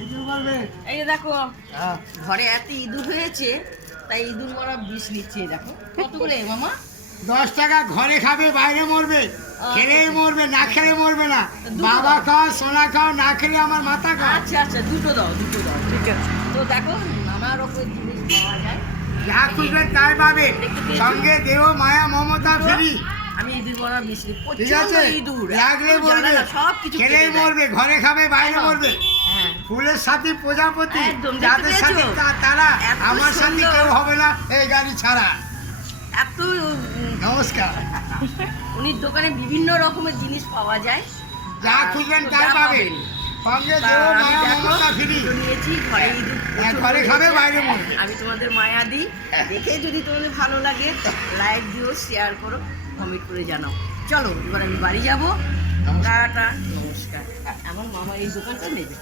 এই যে দেখো ঘরে এত ইঁদুর হয়েছে, তাই ইঁদুর মারা বিষ নিচ্ছে। দেখো কত করে মামা? 10 টাকা। ঘরে খাবে বাইরে মরবে, খেলেই মরবে, না খেলে মরবে না। দুটো বাবা দাও। খাও, সোনা খাও, না খেলে আমার মাথা খাও। আচ্ছা আচ্ছা, দুটো দাও, দুটো দাও, ঠিক আছে। তো দেখো নানা রকমের জিনিস পাওয়া যায়। যা খুঁজবেন তাই পাবে, দেখতে পেয়েছো? সঙ্গে দেহ মায়া মমতা ফ্রি। আমি ইঁদুর মারা বিষ নিই, ঠিক প্রচন্ড আছে, ইঁদুর, লাগলে এত মরবে, জ্বালা, সব কিছু খেলেই কেটে দেয়। মরবে, ঘরে খাবে বাইরে একদম। মরবে। হ্যাঁ ফুলের সাথে প্রজাপতি, একদম, দেখতে যাদের পেয়েছো? সাথে তারা, এত আমার সাথে সুন্দর। কেউ হবে না এই গাড়ি ছাড়া। এত নমস্কার। উনির দোকানে বিভিন্ন রকমের জিনিস পাওয়া যায়। যা আর খুঁজবেন যা তাই পাবেন, পাবেন। সঙ্গে তা দেহ আমি মায়া দেখো, মমতা ফ্রি। দুটো নিয়েছি, ঘরে ইঁদুর প্রচুর ঘরে খাবে রয়েছে। বাইরে মরবে। আমি তোমাদের মায়া দিই, দেখে যদি তোমাদের ভালো লাগে লাইক দিও, শেয়ার করো, কমেন্ট করে জানাও। চলো এবার আমি বাড়ি যাবো। নমস্কার। টাটা, নমস্কার। আমার মামা এই দোকানটা নেবে।